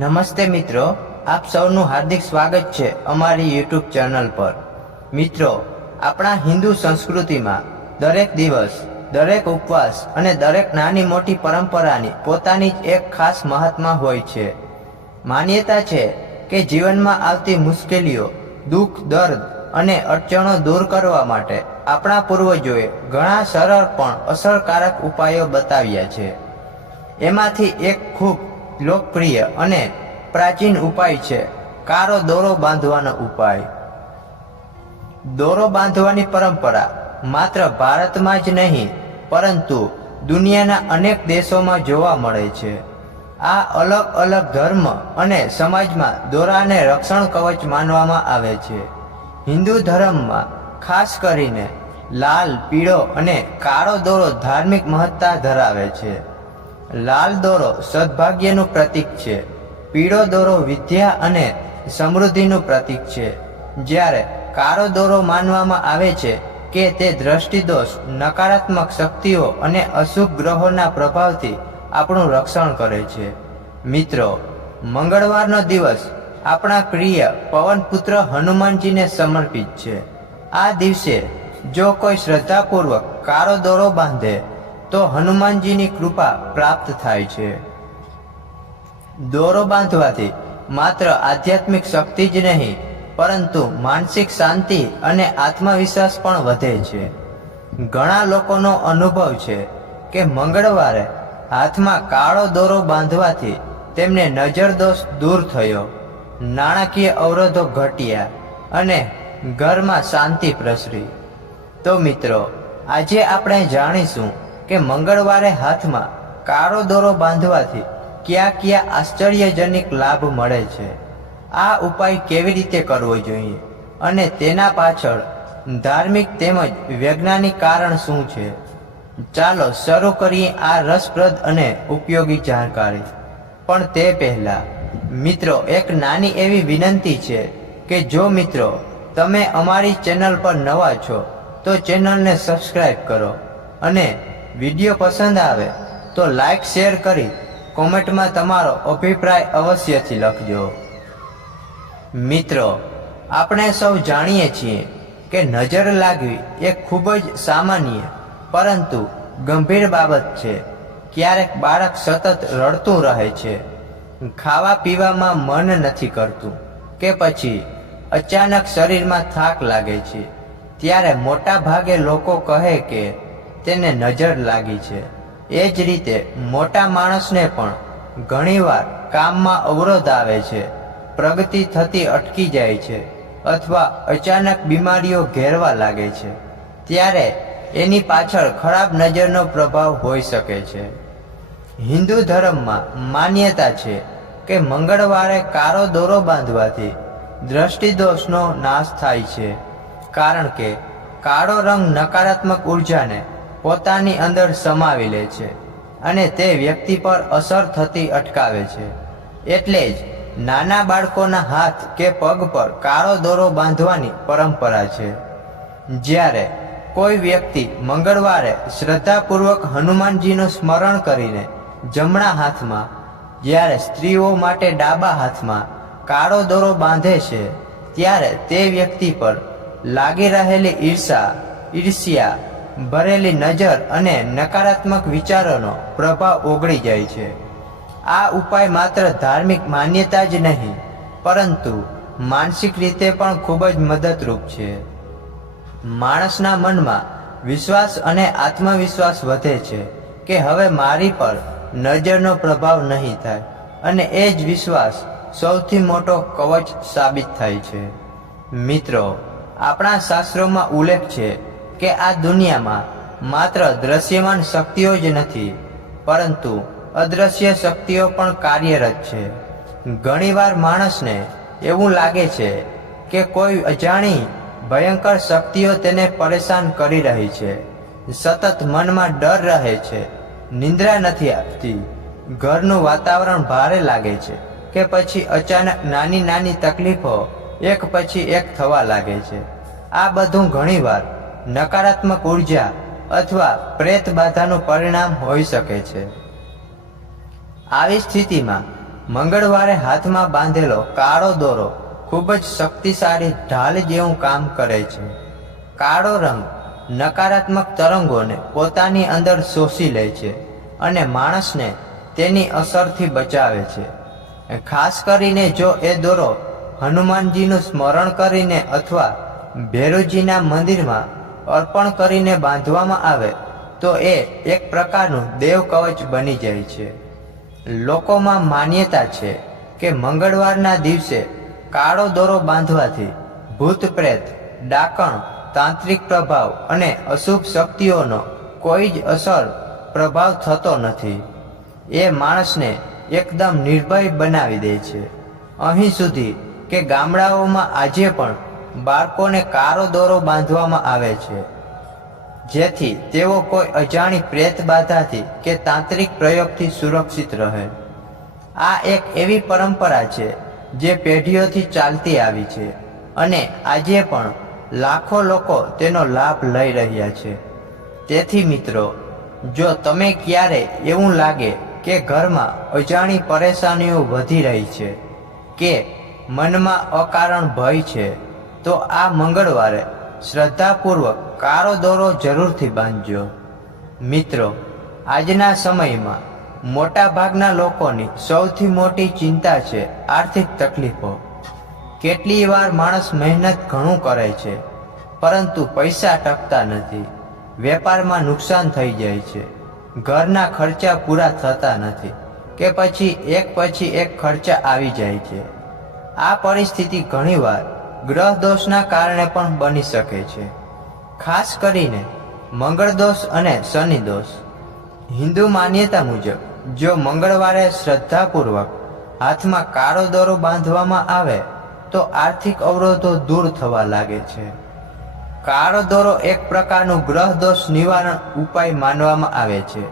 નમસ્તે મિત્રો, આપ સૌનું હાર્દિક સ્વાગત છે અમારી યુટ્યુબ ચેનલ પર. મિત્રો, આપણા હિન્દુ સંસ્કૃતિમાં દરેક દિવસ, દરેક ઉપવાસ અને દરેક નાની મોટી પરંપરાની પોતાની જ એક ખાસ મહાત્મા હોય છે. માન્યતા છે કે જીવનમાં આવતી મુશ્કેલીઓ, દુઃખ, દર્દ અને અડચણો દૂર કરવા માટે આપણા પૂર્વજોએ ઘણા સરળ પણ અસરકારક ઉપાયો બતાવ્યા છે. એમાંથી એક ખૂબ લોકપ્રિય અને પ્રાચીન ઉપાય છે. કારો દોરો બાંધવાનો ઉપાય. દોરો બાંધવાની પરંપરા માત્ર ભારતમાં જ નહીં, પરંતુ દુનિયાના અનેક દેશોમાં જોવા મળે છે. આ અલગ અલગ ધર્મ અને સમાજમાં દોરાને રક્ષણ કવચ માનવામાં આવે છે. હિન્દુ ધર્મમાં ખાસ કરીને લાલ, પીળો અને કાળો દોરો ધાર્મિક મહત્તા ધરાવે છે. લાલ દોરો સદભાગ્યનું પ્રતીક છે. પીળો દોરો વિદ્યા અને સમૃદ્ધિનું પ્રતીક છે. જ્યારે કાળો દોરો માનવામાં આવે છે કે તે દ્રષ્ટિદોષ નકારાત્મક શક્તિઓ અને અશુભ ગ્રહોના પ્રભાવથી આપણું રક્ષણ કરે છે. મિત્રો, મંગળવારનો દિવસ આપણા પ્રિય પવનપુત્ર હનુમાનજીને સમર્પિત છે. આ દિવસે જો કોઈ શ્રદ્ધાપૂર્વક કાળો દોરો બાંધે તો હનુમાનજીની કૃપા પ્રાપ્ત થાય છે. દોરો બાંધવાથી માત્ર આધ્યાત્મિક શક્તિ જ નહીં, પરંતુ માનસિક શાંતિ અને આત્મવિશ્વાસ પણ વધે છે. ઘણા લોકોનો અનુભવ છે કે મંગળવારે હાથમાં કાળો દોરો બાંધવાથી તેમને નજર દોષ દૂર થયો. નાણાકીય અવરોધો ઘટ્યા અને ઘરમાં શાંતિ પ્રસરી. તો મિત્રો, આજે આપણે જાણીશું કે મંગળવારે હાથમાં કાળો દોરો બાંધવાથી કયા કયા આશ્ચર્યજનક લાભ મળે છે. આ ઉપાય કેવી રીતે કરવો જોઈએ? અને તેના પાછળ ધાર્મિક તેમજ વૈજ્ઞાનિક કારણ શું છે? ચાલો શરૂ કરીએ આ રસપ્રદ અને ઉપયોગી જાણકારી. પણ તે પહેલાં, મિત્રો, એક નાની એવી વિનંતી છે કે જો મિત્રો, તમે અમારી ચેનલ પર નવા છો, તો ચેનલને સબસ્ક્રાઈબ કરો અને વીડિયો પસંદ આવે તો લાઈક, શેર કરી કોમેન્ટમાં તમારો અભિપ્રાય અવશ્યથી લખજો. મિત્રો, આપણે સૌ જાણીએ છીએ કે નજર લાગવી એ ખૂબ જ સામાન્ય, પરંતુ ગંભીર બાબત છે. ક્યારેક બાળક સતત રડતું રહે છે. ખાવા પીવામાં મન નથી કરતું કે પછી અચાનક શરીરમાં થાક લાગે છે. ત્યારે મોટા ભાગે લોકો કહે કે તેને નજર લાગી છે. એ જ રીતે મોટા માણસને પણ ઘણીવાર કામમાં અવરોધ આવે છે. પ્રગતિ થતી અટકી જાય છે અથવા અચાનક બીમારીઓ ઘેરવા લાગે છે. ત્યારે એની પાછળ ખરાબ નજરનો પ્રભાવ હોઈ શકે છે. હિન્દુ ધર્મમાં માન્યતા છે કે મંગળવારે કાળો દોરો બાંધવાથી દ્રષ્ટિદોષનો નાશ થાય છે. કારણ કે કાળો રંગ નકારાત્મક ઉર્જાને પોતાની અંદર સમાવી લે છે અને તે વ્યક્તિ પર અસર થતી અટકાવે છે. એટલે જ નાના બાળકોના હાથ કે પગ પર કાળો દોરો બાંધવાની પરંપરા છે. જ્યારે કોઈ વ્યક્તિ મંગળવારે શ્રદ્ધાપૂર્વક હનુમાનજીનું સ્મરણ કરીને જમણા હાથમાં, જ્યારે સ્ત્રીઓ માટે ડાબા હાથમાં કાળો દોરો બાંધે છે, ત્યારે તે વ્યક્તિ પર લાગી રહેલી ઈર્ષા, ઈર્ષ્યા ભરેલી નજર અને નકારાત્મક વિચારોનો પ્રભાવ ઓગળી જાય છે. આ ઉપાય માત્ર ધાર્મિક માન્યતા જ નહીં, પરંતુ માનસિક રીતે પણ ખૂબ જ મદદરૂપ છે. માણસના મનમાં વિશ્વાસ અને આત્મવિશ્વાસ વધે છે કે હવે મારી પર નજરનો પ્રભાવ નહીં થાય અને એ જ વિશ્વાસ સૌથી મોટો કવચ સાબિત થાય છે. મિત્રો, આપણા શાસ્ત્રોમાં ઉલ્લેખ છે કે આ દુનિયામાં માત્ર દ્રશ્યમાન શક્તિઓ જ નથી, પરંતુ અદ્રશ્ય શક્તિઓ પણ કાર્યરત છે. ઘણીવાર માણસને એવું લાગે છે કે કોઈ અજાણી, ભયંકર શક્તિઓ તેને પરેશાન કરી રહી છે. સતત મનમાં ડર રહે છે, નિંદ્રા નથી આપતી, ઘરનું વાતાવરણ ભારે લાગે છે કે પછી અચાનક નાની નાની તકલીફો એક પછી એક થવા લાગે છે. આ બધું ઘણીવાર નકારાત્મક ઊર્જા અથવા પ્રેત બાધાનું પરિણામ હોઈ શકે છે. આવી સ્થિતિમાં મંગળવારે હાથમાં બાંધેલો કાળો દોરો ખૂબ જ શક્તિશાળી ઢાલ જેવું કામ કરે છે. કાળો રંગ નકારાત્મક તરંગોને પોતાની અંદર શોષી લે છે અને માણસને તેની અસરથી બચાવે છે. ખાસ કરીને જો એ દોરો હનુમાનજીનું સ્મરણ કરીને અથવા ભેરુજીના મંદિરમાં અર્પણ કરીને બાંધવામાં આવે, તો એ એક પ્રકારનું દેવ કવચ બની જાય છે. લોકોમાં માન્યતા છે કે મંગળવારના દિવસે કાળો દોરો બાંધવાથી ભૂત પ્રેત, ડાકણ, તાંત્રિક પ્રભાવ અને અશુભ શક્તિઓનો કોઈ જ અસર પ્રભાવ થતો નથી. એ માણસને એકદમ નિર્ભય બનાવી દે છે. અહીં સુધી કે ગામડાઓમાં આજે પણ બાળકોને કારો દોરો બાંધવામાં આવે છે. જેથી તેઓ કોઈ અજાણી પ્રેત બાધાથી કે તાંત્રિક પ્રયોગથી સુરક્ષિત રહે. આ એક એવી પરંપરા છે, જે પેઢીઓથી ચાલતી આવી છે અને આજે પણ લાખો લોકો તેનો લાભ લઈ રહ્યા છે. તેથી મિત્રો, જો તમે ક્યારે એવું લાગે કે ઘરમાં અજાણી પરેશાનીઓ વધી રહી છે કે મનમાં અકારણ ભય છે તો આ મંગળવારે શ્રદ્ધાપૂર્વક કાળો દોરો જરૂરથી બાંધજો. મિત્રો, આજના સમયમાં મોટાભાગના લોકોની સૌથી મોટી ચિંતા છે આર્થિક તકલીફો. કેટલી વાર માણસ મહેનત ઘણું કરે છે, પરંતુ પૈસા ટકતા નથી, વેપારમાં નુકસાન થઈ જાય છે, ઘરના ખર્ચા પૂરા થતા નથી કે પછી એક પછી એક ખર્ચા આવી જાય છે. આ પરિસ્થિતિ ઘણીવાર ગ્રહ દોષના કારણે પણ બની શકે છે. ખાસ કરીને મંગળ દોષ અને શનિ દોષ. હિન્દુ માન્યતા મુજબ, જો મંગળવારે શ્રદ્ધાપૂર્વક હાથમાં કાળો દોરો બાંધવામાં આવે, તો આર્થિક અવરોધો દૂર થવા લાગે છે. કાળો દોરો એક પ્રકારનું ગ્રહ દોષ નિવારણ ઉપાય માનવામાં આવે છે.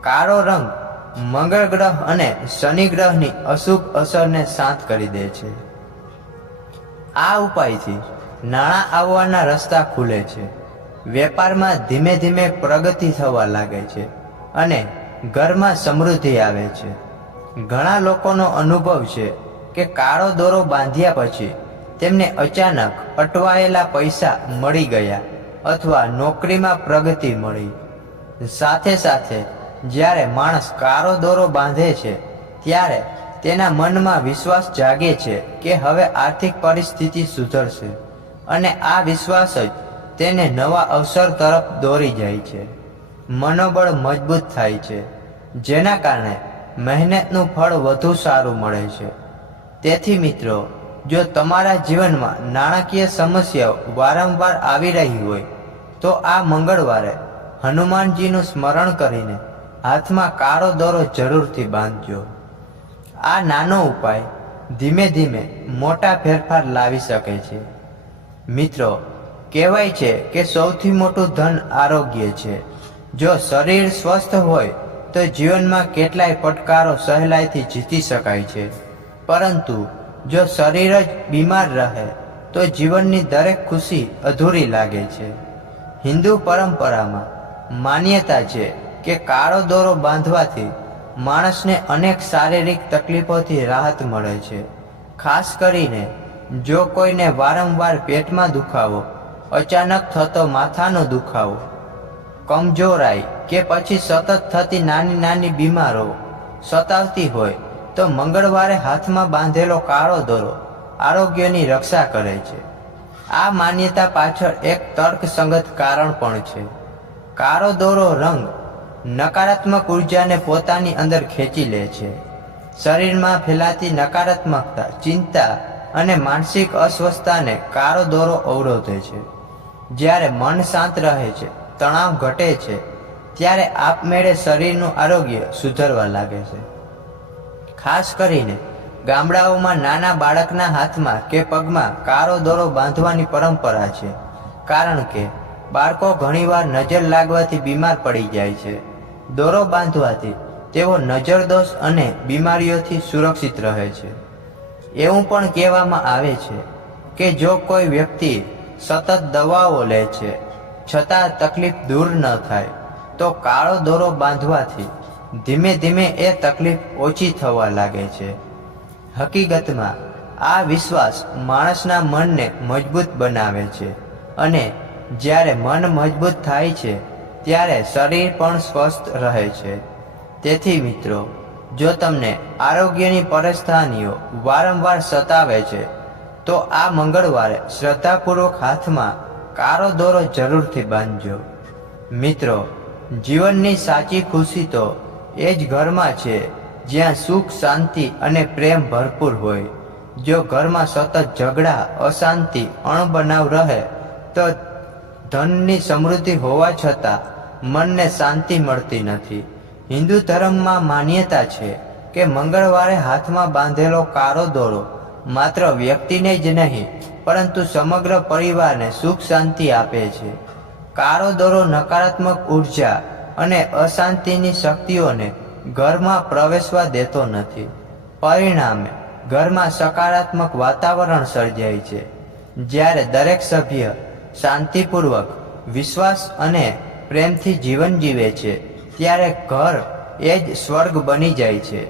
કાળો રંગ મંગળ ગ્રહ અને શનિ ગ્રહની અશુભ અસરને શાંત કરી દે છે. આ ઉપાયથી નાણાં આવવાના રસ્તા ખુલે છે. વેપારમાં ધીમે ધીમે પ્રગતિ થવા લાગે છે અને ઘરમાં સમૃદ્ધિ આવે છે. ઘણા લોકોનો અનુભવ છે કે કાળો દોરો બાંધ્યા પછી તેમને અચાનક અટવાયેલા પૈસા મળી ગયા અથવા નોકરીમાં પ્રગતિ મળી. સાથે સાથે જ્યારે માણસ કાળો દોરો બાંધે છે, ત્યારે તેના મનમાં વિશ્વાસ જાગે છે કે હવે આર્થિક પરિસ્થિતિ સુધરશે અને આ વિશ્વાસ જ તેને નવા અવસર તરફ દોરી જાય છે. મનોબળ મજબૂત થાય છે, જેના કારણે મહેનતનું ફળ વધુ સારું મળે છે. તેથી મિત્રો, જો તમારા જીવનમાં નાણાકીય સમસ્યાઓ વારંવાર આવી રહી હોય, તો આ મંગળવારે હનુમાનજીનું સ્મરણ કરીને હાથમાં કાળો દોરો જરૂરથી બાંધજો. આ નાનો ઉપાય ધીમે ધીમે મોટા ફેરફાર લાવી શકે છે. મિત્રો, કહેવાય છે કે સૌથી મોટું ધન આરોગ્ય છે. જો શરીર સ્વસ્થ હોય, તો જીવનમાં કેટલાય પડકારો સહેલાઈથી જીતી શકાય છે. પરંતુ, જો શરીર જ બીમાર રહે, તો જીવનની દરેક ખુશી અધૂરી લાગે છે. હિન્દુ પરંપરામાં માન્યતા છે કે કાળો દોરો બાંધવાથી માણસને અનેક શારીરિક તકલીફોથી રાહત મળે છે. ખાસ કરીને, જો કોઈને વારંવાર પેટમાં દુખાવો, અચાનક થતો માથાનો દુખાવો, કમજોરાઈ કે પછી સતત થતી નાની નાની બીમારો સતાવતી હોય, તો મંગળવારે હાથમાં બાંધેલો કાળો દોરો આરોગ્યની રક્ષા કરે છે. આ માન્યતા પાછળ એક તર્કસંગત કારણ પણ છે. કાળો દોરો રંગ નકારાત્મક ઉર્જાને પોતાની અંદર ખેંચી લે છે. શરીરમાં ફેલાતી નકારાત્મકતા, ચિંતા અને માનસિક અસ્વસ્થતાને કાળો દોરો અવરોધે છે. જ્યારે મન શાંત રહે છે, તણાવ ઘટે છે, ત્યારે આપમેળે શરીરનું આરોગ્ય સુધરવા લાગે છે. ખાસ કરીને ગામડાઓમાં નાના બાળકના હાથમાં કે પગમાં કાળો દોરો બાંધવાની પરંપરા છે, કારણ કે બાળકો ઘણીવાર નજર લાગવાથી બીમાર પડી જાય છે. દોરો બાંધવાથી તેઓ નજરદોષ અને બીમારીઓથી સુરક્ષિત રહે છે. એવું પણ કહેવામાં આવે છે કે જો કોઈ વ્યક્તિ સતત દવાઓ લે છે, છતાં તકલીફ દૂર ન થાય, તો કાળો દોરો બાંધવાથી ધીમે ધીમે એ તકલીફ ઓછી થવા લાગે છે. હકીકતમાં, આ વિશ્વાસ માણસના મનને મજબૂત બનાવે છે અને જ્યારે મન મજબૂત થાય છે ત્યારે શરીર પણ સ્વસ્થ રહે છે. તેથી મિત્રો, જો તમને આરોગ્યની પરેશાનીઓ વારંવાર સતાવે છે, તો આ મંગળવારે શ્રદ્ધાપૂર્વક હાથમાં કારો દોરો જરૂરથી બાંધજો. મિત્રો, જીવનની સાચી ખુશી તો એ જ ઘરમાં છે, જ્યાં સુખ, શાંતિ અને પ્રેમ ભરપૂર હોય. જો ઘરમાં સતત ઝઘડા, અશાંતિ, અણબનાવ રહે, તો ધનની સમૃદ્ધિ હોવા છતાં મનને શાંતિ મળતી નથી. હિન્દુ ધર્મમાં માન્યતા છે કે મંગળવારે હાથમાં બાંધેલો કારો દોરો માત્ર વ્યક્તિને જ નહીં, પરંતુ સમગ્ર પરિવારને સુખ શાંતિ આપે છે. કારો દોરો નકારાત્મક ઊર્જા અને અશાંતિની શક્તિઓને ઘરમાં પ્રવેશવા દેતો નથી. પરિણામે, ઘરમાં સકારાત્મક વાતાવરણ સર્જાય છે. જ્યારે દરેક સભ્ય શાંતિપૂર્વક વિશ્વાસ અને પ્રેમથી જીવન જીવે છે, ત્યારે ઘર એ જ સ્વર્ગ બની જાય છે.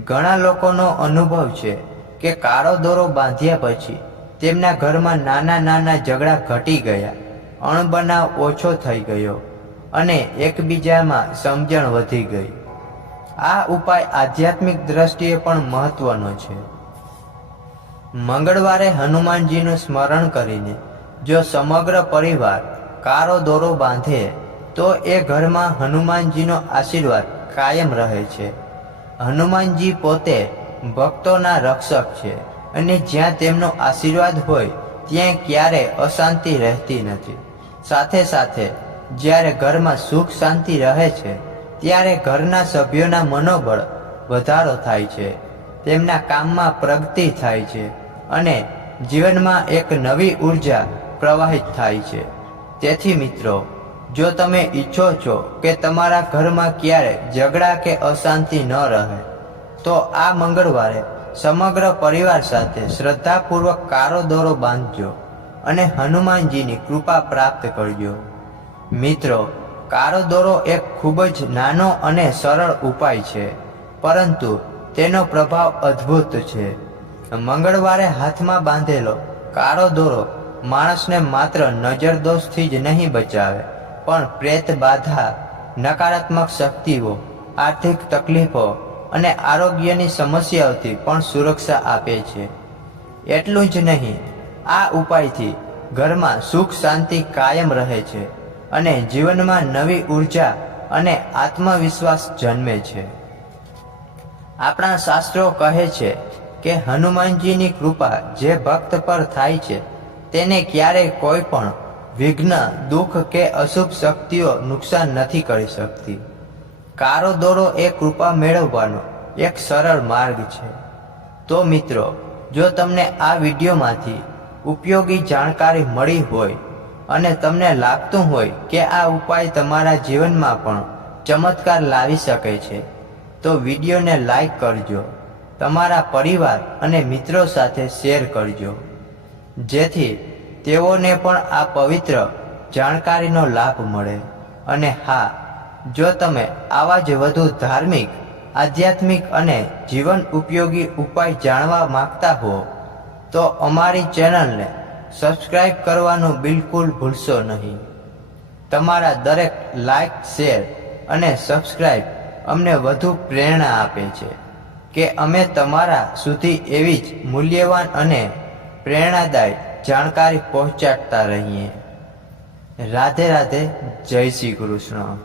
ઘણા લોકોનો અનુભવ છે કે કાળો દોરો બાંધ્યા પછી તેમના ઘરમાં નાના નાના ઝઘડા ઘટી ગયા અણબનાવ ઓછો થઈ ગયો અને એકબીજામાં સમજણ વધી ગઈ. આ ઉપાય આધ્યાત્મિક દ્રષ્ટિએ પણ મહત્વનો છે. મંગળવારે હનુમાનજીનું સ્મરણ કરીને જો સમગ્ર પરિવાર કારો દોરો બાંધે તો એ ઘરમાં હનુમાનજીનો આશીર્વાદ કાયમ રહે છે. હનુમાનજી પોતે ભક્તોના રક્ષક છે અને જ્યાં તેમનો આશીર્વાદ હોય, ત્યાં ક્યારે અશાંતિ રહેતી નથી. સાથે સાથે, જ્યારે ઘરમાં સુખ શાંતિ રહે છે, ત્યારે ઘરના સભ્યોના મનોબળ વધારો થાય છે, તેમના કામમાં પ્રગતિ થાય છે અને જીવનમાં એક નવી ઊર્જા પ્રવાહિત થાય છે. તેથી મિત્રો જો તમે ઈચ્છો છો કે તમારા ઘરમાં ક્યારે ઝઘડા કે અશાંતિ ન રહે, તો આ મંગળવારે સમગ્ર પરિવાર સાથે શ્રદ્ધાપૂર્વક કારો દોરો બાંધજો અને હનુમાનજીની કૃપા પ્રાપ્ત કરજો. મિત્રો, કારો દોરો એક ખૂબ જ નાનો અને સરળ ઉપાય છે, પરંતુ તેનો પ્રભાવ અદ્ભુત છે. મંગળવારે હાથમાં બાંધેલો કાળો દોરો માણસને માત્ર નજર દોષથી જ નહીં બચાવે પણ પ્રેત બાધા, નકારાત્મક શક્તિઓ, આર્થિક તકલીફો અને આરોગ્યની સમસ્યાઓથી પણ સુરક્ષા આપે છે. એટલું જ નહીં, આ ઉપાયથી ઘરમાં સુખ શાંતિ કાયમ રહે છે અને જીવનમાં નવી ઊર્જા અને આત્મવિશ્વાસ જન્મે છે. આપણા શાસ્ત્રો કહે છે કે હનુમાનજીની કૃપા જે ભક્ત પર થાય છે તેને ક્યારેય કોઈ પણ વિઘ્ન, દુઃખ કે અશુભ શક્તિઓ નુકસાન નથી કરી શકતી. કારો દોરો એ કૃપા મેળવવાનો એક સરળ માર્ગ છે. તો મિત્રો, જો તમને આ વિડીયોમાંથી ઉપયોગી જાણકારી મળી હોય અને તમને લાગતું હોય કે આ ઉપાય તમારા જીવનમાં પણ ચમત્કાર લાવી શકે છે, તો વિડીયોને લાઈક કરજો, તમારા પરિવાર અને મિત્રો સાથે શેર કરજો. જેથી તેઓને પણ આ પવિત્ર જાણકારીનો લાભ મળે. અને હા, જો તમે આવા જ વધુ ધાર્મિક, આધ્યાત્મિક અને જીવન ઉપયોગી ઉપાય જાણવા માંગતા હો, તો અમારી ચેનલને સબસ્ક્રાઇબ કરવાનું બિલકુલ ભૂલશો નહીં. તમારા દરેક લાઇક, શેર અને સબસ્ક્રાઇબ અમને વધુ પ્રેરણા આપે છે કે અમે તમારા સુધી એવી જ મૂલ્યવાન અને પ્રેરણાદાયક જાણકારી પહોંચાડતા રહીએ. રાધે રાધે જય શ્રી કૃષ્ણ.